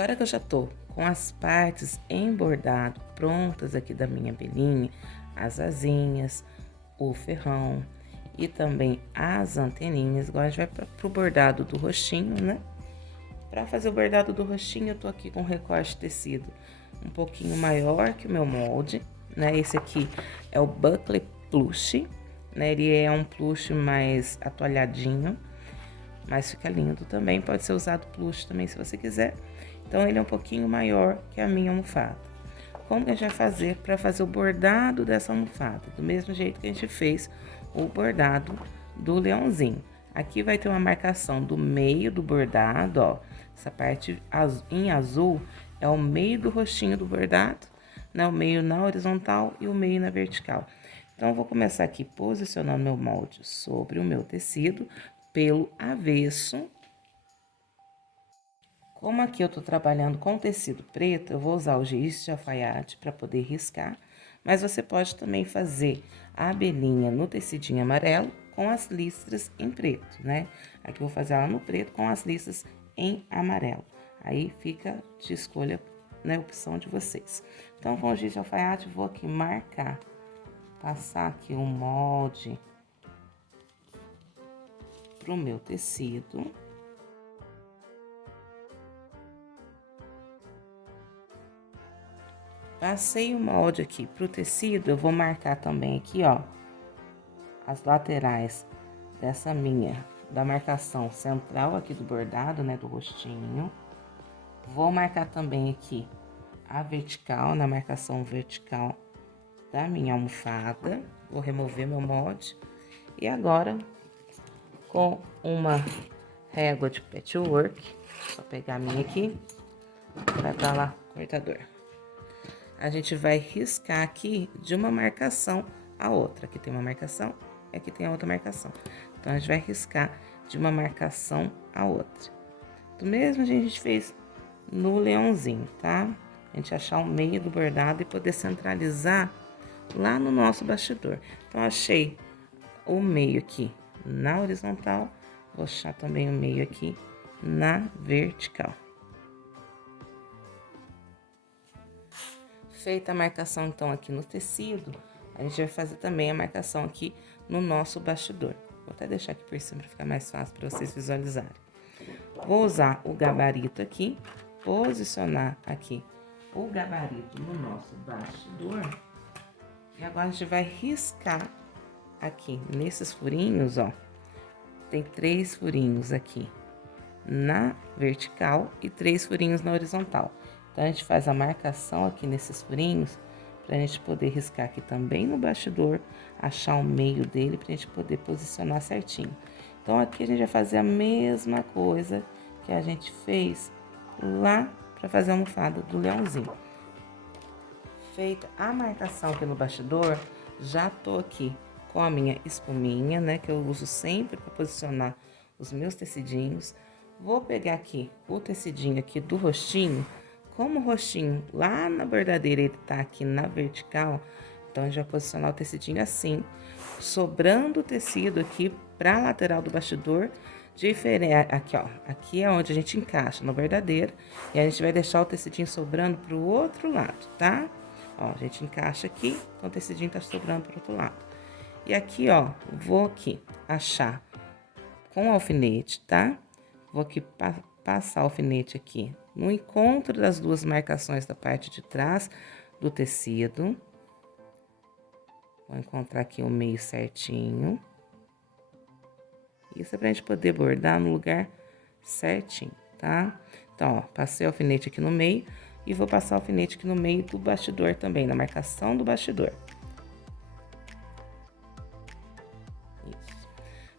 Agora que eu já tô com as partes em bordado prontas aqui da minha abelhinha, as asinhas, o ferrão e também as anteninhas, agora a gente vai pro bordado do rostinho, né? Para fazer o bordado do rostinho, eu tô aqui com recorte de tecido um pouquinho maior que o meu molde, né? Esse aqui é o Buckle Plush, né? Ele é um plush mais atoalhadinho, mas fica lindo também. Pode ser usado plush também se você quiser. Então, ele é um pouquinho maior que a minha almofada. Como que a gente vai fazer para fazer o bordado dessa almofada? Do mesmo jeito que a gente fez o bordado do leãozinho. Aqui vai ter uma marcação do meio do bordado, ó. Essa parte em azul é o meio do rostinho do bordado, né? O meio na horizontal e o meio na vertical. Então, eu vou começar aqui posicionando meu molde sobre o meu tecido pelo avesso. Como aqui eu tô trabalhando com tecido preto, eu vou usar o giz de alfaiate para poder riscar, mas você pode também fazer a abelhinha no tecidinho amarelo com as listras em preto, né? Aqui eu vou fazer ela no preto com as listras em amarelo. Aí fica de escolha, né, opção de vocês. Então, com o giz de alfaiate, vou aqui marcar, passar aqui um molde pro meu tecido. Passei o molde aqui pro tecido, eu vou marcar também aqui, ó, as laterais dessa da marcação central aqui do bordado, né, do rostinho. Vou marcar também aqui a vertical, na marcação vertical da minha almofada. Vou remover meu molde. E agora, com uma régua de patchwork, só pegar a minha aqui, vai pra lá, cortador. A gente vai riscar aqui de uma marcação a outra. Aqui tem uma marcação e aqui tem a outra marcação. Então, a gente vai riscar de uma marcação a outra. Do mesmo jeito que a gente fez no leãozinho, tá? A gente achar o meio do bordado e poder centralizar lá no nosso bastidor. Então, achei o meio aqui na horizontal, vou achar também o meio aqui na vertical. Feita a marcação, então, aqui no tecido, a gente vai fazer também a marcação aqui no nosso bastidor. Vou até deixar aqui por cima para ficar mais fácil para vocês visualizarem. Vou usar o gabarito aqui, posicionar aqui o gabarito no nosso bastidor. E agora a gente vai riscar aqui nesses furinhos, ó. Tem 3 furinhos aqui na vertical e 3 furinhos na horizontal. Então, a gente faz a marcação aqui nesses furinhos, pra gente poder riscar aqui também no bastidor, achar o meio dele, pra gente poder posicionar certinho. Então, aqui a gente vai fazer a mesma coisa que a gente fez lá pra fazer a almofada do leãozinho. Feita a marcação aqui no bastidor, já tô aqui com a minha espuminha, né, que eu uso sempre para posicionar os meus tecidinhos. Vou pegar aqui o tecidinho aqui do rostinho. Como o rostinho lá na bordadeira ele tá aqui na vertical, então a gente vai posicionar o tecidinho assim, sobrando o tecido aqui pra lateral do bastidor, diferente, aqui ó, aqui é onde a gente encaixa na bordadeira, e a gente vai deixar o tecidinho sobrando pro outro lado, tá? Ó, a gente encaixa aqui, então o tecidinho tá sobrando pro outro lado. E aqui, ó, vou aqui achar com o alfinete, tá? Vou aqui passar o alfinete aqui no encontro das duas marcações da parte de trás do tecido. Vou encontrar aqui o meio certinho. Isso é pra gente poder bordar no lugar certinho, tá? Então, ó, passei o alfinete aqui no meio e vou passar o alfinete aqui no meio do bastidor também, na marcação do bastidor. Isso.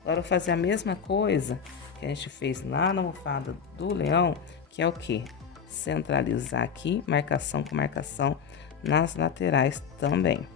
Agora, eu vou fazer a mesma coisa que a gente fez lá na almofada do leão, que é o quê? Centralizar aqui, marcação com marcação nas laterais também.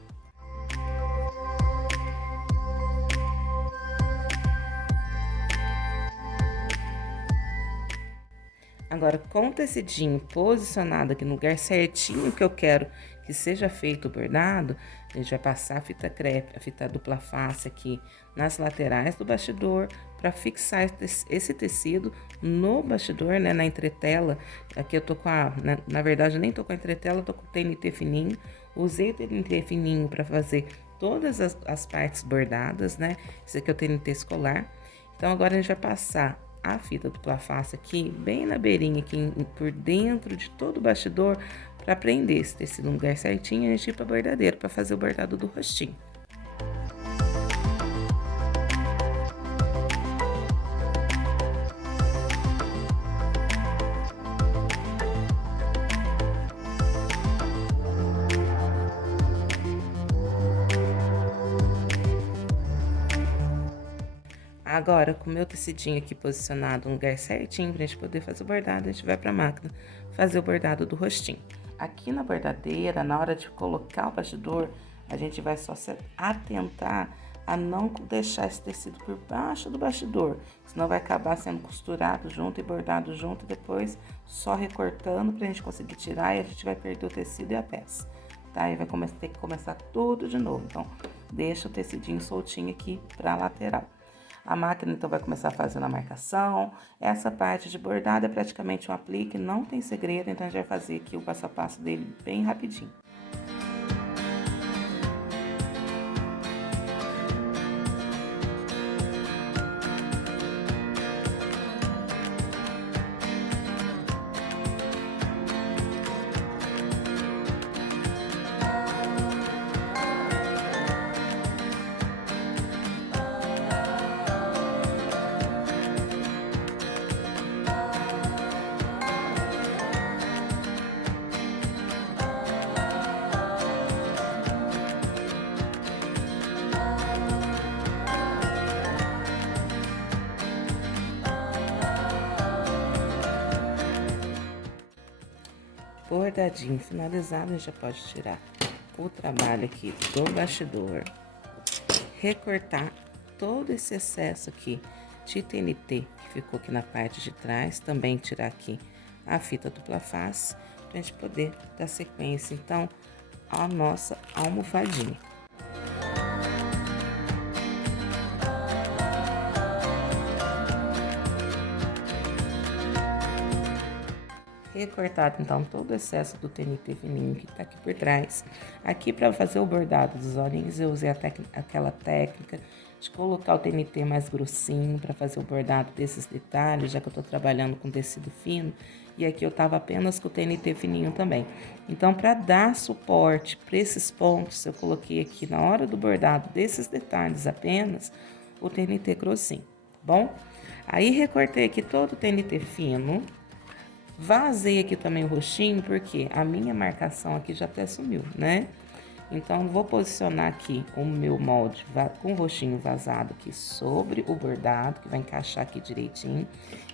Agora, com o tecidinho posicionado aqui no lugar certinho que eu quero que seja feito o bordado, a gente vai passar a fita crepe, a fita dupla face aqui nas laterais do bastidor para fixar esse tecido no bastidor, né, na entretela. Aqui eu tô com na verdade eu nem tô com a entretela, eu tô com o TNT fininho. Usei o TNT fininho para fazer todas as partes bordadas, né? Esse aqui é o TNT escolar. Então agora a gente vai passar a fita dupla face aqui, bem na beirinha aqui, por dentro de todo o bastidor, para prender esse tecido no lugar certinho e a gente ir para bordadeiro para fazer o bordado do rostinho. Agora, com o meu tecidinho aqui posicionado no lugar certinho, pra gente poder fazer o bordado, a gente vai pra máquina fazer o bordado do rostinho. Aqui na bordadeira, na hora de colocar o bastidor, a gente vai só se atentar a não deixar esse tecido por baixo do bastidor, senão vai acabar sendo costurado junto e bordado junto, e depois só recortando pra gente conseguir tirar e a gente vai perder o tecido e a peça, tá? E vai ter que começar tudo de novo, então deixa o tecidinho soltinho aqui pra lateral. A máquina, então, vai começar fazendo a marcação. Essa parte de bordado é praticamente um aplique, não tem segredo, então a gente vai fazer aqui o passo a passo dele bem rapidinho. Bordadinho finalizado, a gente já pode tirar o trabalho aqui do bastidor, recortar todo esse excesso aqui de TNT que ficou aqui na parte de trás, também tirar aqui a fita dupla face, pra gente poder dar sequência, então, à nossa almofadinha. Recortado, então, todo o excesso do TNT fininho que tá aqui por trás. Aqui, para fazer o bordado dos olhinhos, eu usei aquela técnica de colocar o TNT mais grossinho para fazer o bordado desses detalhes, já que eu tô trabalhando com tecido fino. E aqui eu tava apenas com o TNT fininho também. Então, para dar suporte para esses pontos, eu coloquei aqui na hora do bordado desses detalhes apenas o TNT grossinho, tá bom? Aí, recortei aqui todo o TNT fino. Vazei aqui também o rostinho, porque a minha marcação aqui já até sumiu, né? Então, vou posicionar aqui o meu molde com o rostinho vazado aqui sobre o bordado, que vai encaixar aqui direitinho.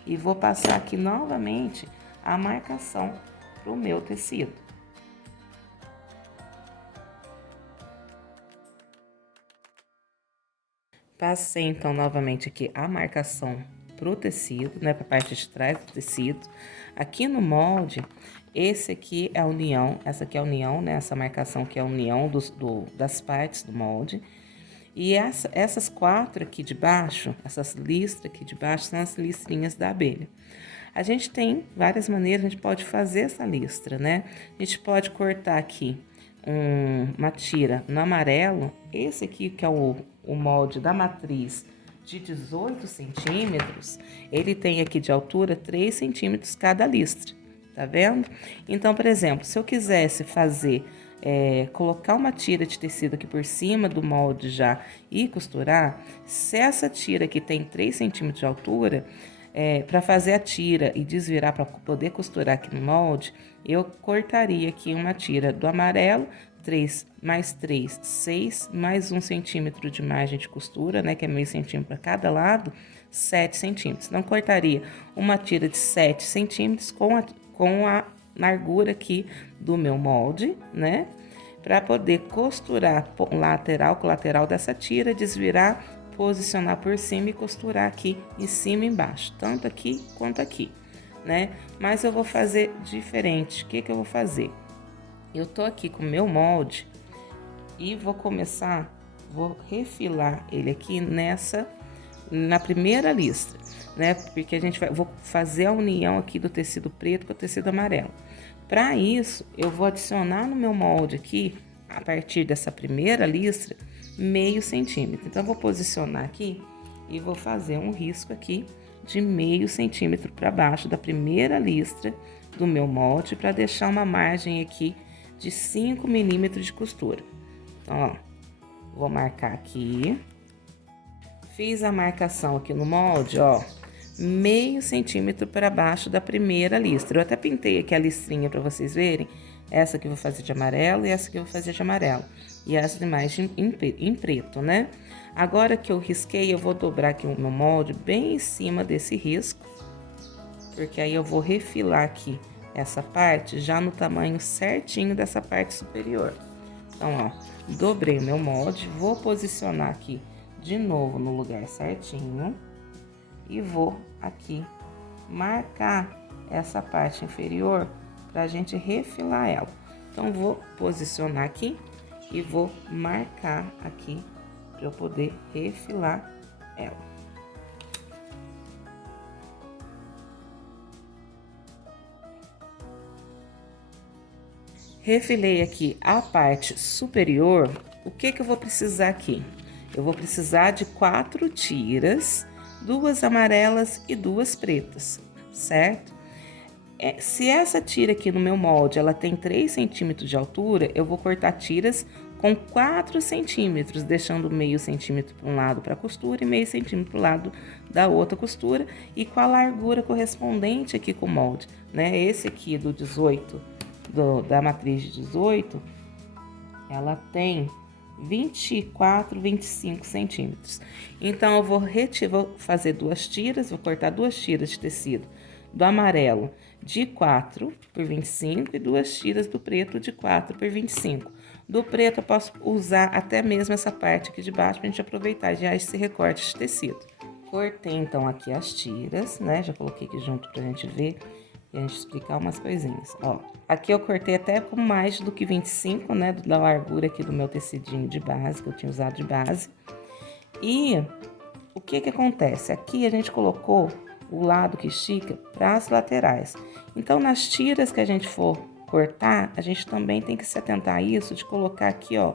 E vou passar aqui novamente a marcação pro meu tecido. Passei, então, novamente aqui a marcação pro tecido, né, pra parte de trás do tecido. Aqui no molde, esse aqui é a união, essa aqui é a união, né, essa marcação que é a união das partes do molde. E essas quatro aqui de baixo, essas listras aqui de baixo, são as listrinhas da abelha. A gente tem várias maneiras, a gente pode fazer essa listra, né? A gente pode cortar aqui uma tira no amarelo, esse aqui que é o molde da matriz de 18 centímetros, ele tem aqui de altura 3 centímetros cada listra, tá vendo? Então, por exemplo, se eu quisesse fazer, colocar uma tira de tecido aqui por cima do molde já e costurar, se essa tira aqui tem 3 centímetros de altura, para fazer a tira e desvirar para poder costurar aqui no molde, eu cortaria aqui uma tira do amarelo, 3 mais 3, 6, mais 1 centímetro de margem de costura, né, que é meio centímetro para cada lado, 7 centímetros. Então, cortaria uma tira de 7 centímetros com a largura aqui do meu molde, né, para poder costurar lateral com lateral dessa tira, desvirar, posicionar por cima e costurar aqui em cima e embaixo, tanto aqui quanto aqui. né? Mas eu vou fazer diferente. O que que eu vou fazer? Eu tô aqui com o meu molde e vou refilar ele aqui na primeira listra, né? Porque vou fazer a união aqui do tecido preto com o tecido amarelo. Para isso, eu vou adicionar no meu molde aqui, a partir dessa primeira listra, meio centímetro. Então, eu vou posicionar aqui e vou fazer um risco aqui de meio centímetro para baixo da primeira listra do meu molde, para deixar uma margem aqui de 5 milímetros de costura. Então, ó, vou marcar aqui. Fiz a marcação aqui no molde, ó, meio centímetro para baixo da primeira listra. Eu até pintei aqui a listrinha para vocês verem. Essa que eu vou fazer de amarelo e essa que eu vou fazer de amarelo. E as demais em preto, né? Agora que eu risquei, eu vou dobrar aqui o meu molde bem em cima desse risco. Porque aí eu vou refilar aqui essa parte já no tamanho certinho dessa parte superior. Então, ó, dobrei o meu molde, vou posicionar aqui de novo no lugar certinho e vou aqui marcar essa parte inferior para a gente refilar ela. Então, vou posicionar aqui e vou marcar aqui para eu poder refilar ela. Refilei aqui a parte superior. O que que eu vou precisar aqui? Eu vou precisar de 4 tiras, 2 amarelas e 2 pretas, certo? Se essa tira aqui no meu molde, ela tem 3 centímetros de altura, eu vou cortar tiras com 4 centímetros, deixando meio centímetro para um lado para a costura e meio centímetro para o lado da outra costura, e com a largura correspondente aqui com o molde, né? Esse aqui do 18, da matriz de 18, ela tem 24, 25 centímetros. Então, eu vou fazer 2 tiras, vou cortar 2 tiras de tecido do amarelo de 4 por 25 e 2 tiras do preto de 4 por 25. Do preto, eu posso usar até mesmo essa parte aqui de baixo pra gente aproveitar já esse recorte de tecido. Cortei, então, aqui as tiras, né? Já coloquei aqui junto pra gente ver e a gente explicar umas coisinhas. Ó, aqui eu cortei até com mais do que 25, né? Da largura aqui do meu tecidinho de base, que eu tinha usado de base. E o que que acontece? Aqui a gente colocou o lado que estica para as laterais. Então, nas tiras que a gente for cortar, a gente também tem que se atentar a isso, de colocar aqui, ó,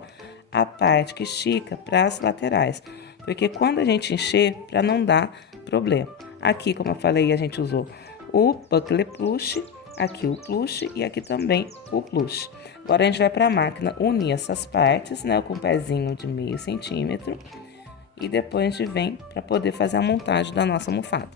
a parte que estica para as laterais. Porque quando a gente encher, para não dar problema. Aqui, como eu falei, a gente usou o buckle plush, aqui o plush e aqui também o plush. Agora, a gente vai para a máquina unir essas partes, né, com o pezinho de meio centímetro. E depois a gente vem para poder fazer a montagem da nossa almofada.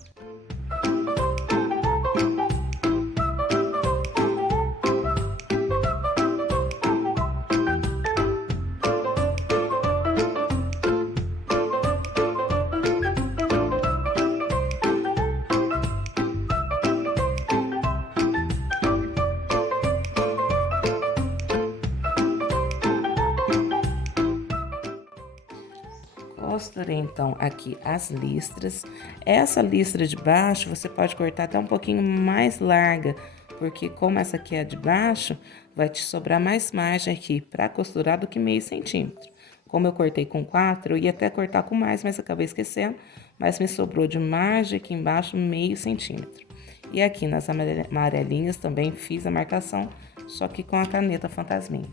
Costurei então aqui as listras. Essa listra de baixo você pode cortar até um pouquinho mais larga, porque como essa aqui é de baixo, vai te sobrar mais margem aqui para costurar do que meio centímetro. Como eu cortei com 4, eu ia até cortar com mais, mas acabei esquecendo, mas me sobrou de margem aqui embaixo meio centímetro. E aqui nas amarelinhas também fiz a marcação, só que com a caneta fantasminha.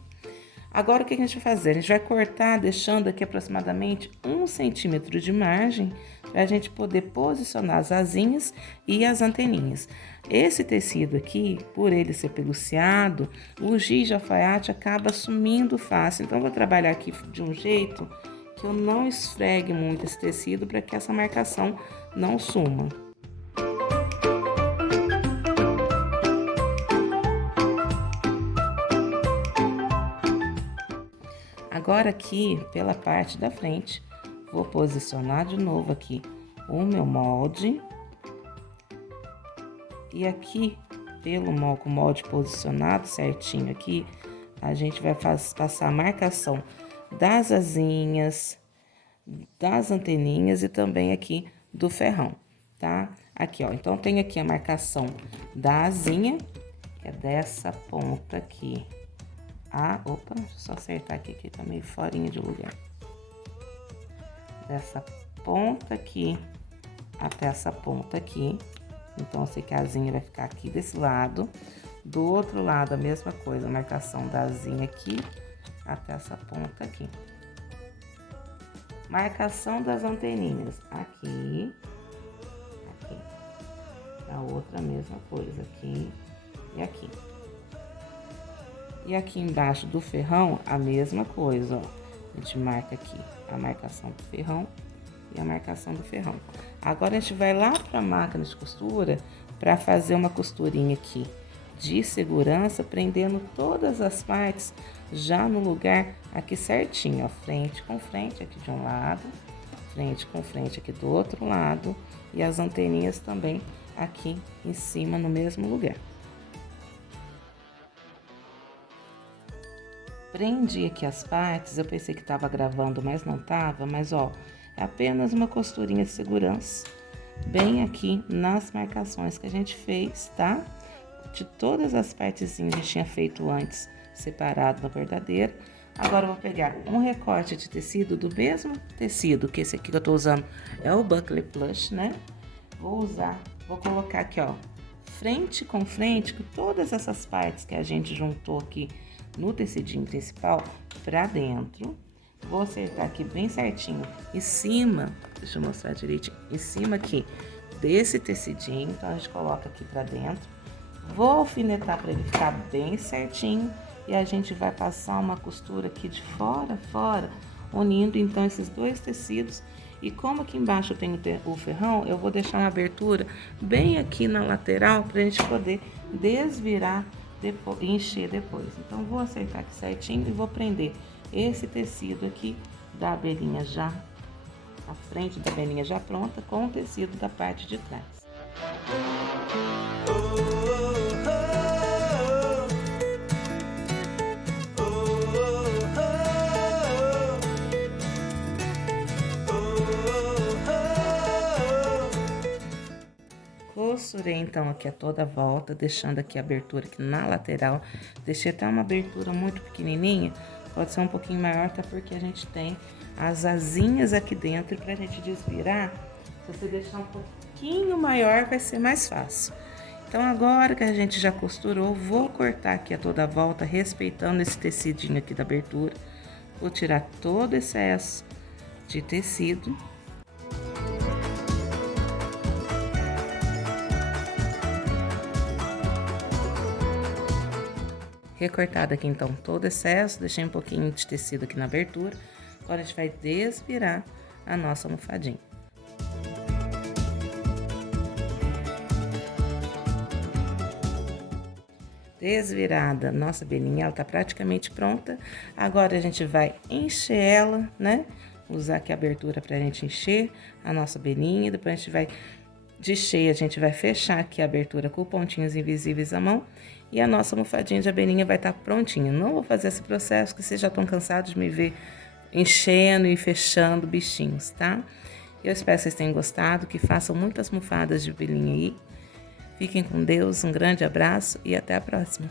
Agora, o que a gente vai fazer? A gente vai cortar, deixando aqui aproximadamente 1 centímetro de margem, para a gente poder posicionar as asinhas e as anteninhas. Esse tecido aqui, por ele ser peluciado, o giz de alfaiate acaba sumindo fácil. Então, eu vou trabalhar aqui de um jeito que eu não esfregue muito esse tecido, para que essa marcação não suma. Agora aqui, pela parte da frente, vou posicionar de novo aqui o meu molde. E aqui, com o molde posicionado certinho aqui, a gente vai passar a marcação das asinhas, das anteninhas e também aqui do ferrão, tá? Aqui, ó, então tem aqui a marcação da asinha, que é dessa ponta aqui. Opa, deixa eu só acertar aqui tá meio forinha de lugar. Dessa ponta aqui até essa ponta aqui. Então, eu sei que a asinha vai ficar aqui desse lado. Do outro lado, a mesma coisa, a marcação da asinha aqui até essa ponta aqui. Marcação das anteninhas aqui, aqui. A outra, a mesma coisa, aqui e aqui. E aqui embaixo do ferrão, a mesma coisa, ó. A gente marca aqui a marcação do ferrão e a marcação do ferrão. Agora, a gente vai lá para a máquina de costura para fazer uma costurinha aqui de segurança, prendendo todas as partes já no lugar aqui certinho, ó. Frente com frente aqui de um lado, frente com frente aqui do outro lado e as anteninhas também aqui em cima no mesmo lugar. Prendi aqui as partes, eu pensei que tava gravando, mas não tava, mas ó, é apenas uma costurinha de segurança, bem aqui nas marcações que a gente fez, tá? De todas as partezinhas que a gente tinha feito antes, separado na bordadeira. Agora eu vou pegar um recorte de tecido do mesmo tecido, que esse aqui que eu tô usando é o Buckle Plush, né? Vou colocar aqui, ó, frente com frente, com todas essas partes que a gente juntou aqui no tecidinho principal pra dentro. Vou acertar aqui bem certinho em cima, deixa eu mostrar direitinho, em cima aqui desse tecidinho, então a gente coloca aqui pra dentro. Vou alfinetar para ele ficar bem certinho e a gente vai passar uma costura aqui de fora a fora, unindo então esses dois tecidos. E como aqui embaixo tem o ferrão, eu vou deixar uma abertura bem aqui na lateral para a gente poder desvirar depois, e encher depois. Então, vou acertar aqui certinho e vou prender esse tecido aqui da abelhinha já, a frente da abelhinha já pronta, com o tecido da parte de trás. Costurei então aqui a toda a volta, deixando aqui a abertura aqui na lateral. Deixei até uma abertura muito pequenininha, pode ser um pouquinho maior, tá? Porque a gente tem as asinhas aqui dentro e pra gente desvirar, se você deixar um pouquinho maior vai ser mais fácil. Então agora que a gente já costurou, vou cortar aqui a toda a volta, respeitando esse tecidinho aqui da abertura. Vou tirar todo o excesso de tecido. Recortado aqui então todo o excesso, deixei um pouquinho de tecido aqui na abertura. Agora a gente vai desvirar a nossa almofadinha. Desvirada nossa abelhinha, ela tá praticamente pronta. Agora a gente vai encher ela, né? Usar aqui a abertura pra gente encher a nossa abelhinha. Depois a gente vai, de cheia, a gente vai fechar aqui a abertura com pontinhos invisíveis à mão. E a nossa almofadinha de abelhinha vai estar prontinha. Não vou fazer esse processo, porque vocês já estão cansados de me ver enchendo e fechando bichinhos, tá? Eu espero que vocês tenham gostado, que façam muitas almofadas de abelhinha aí. Fiquem com Deus, um grande abraço e até a próxima.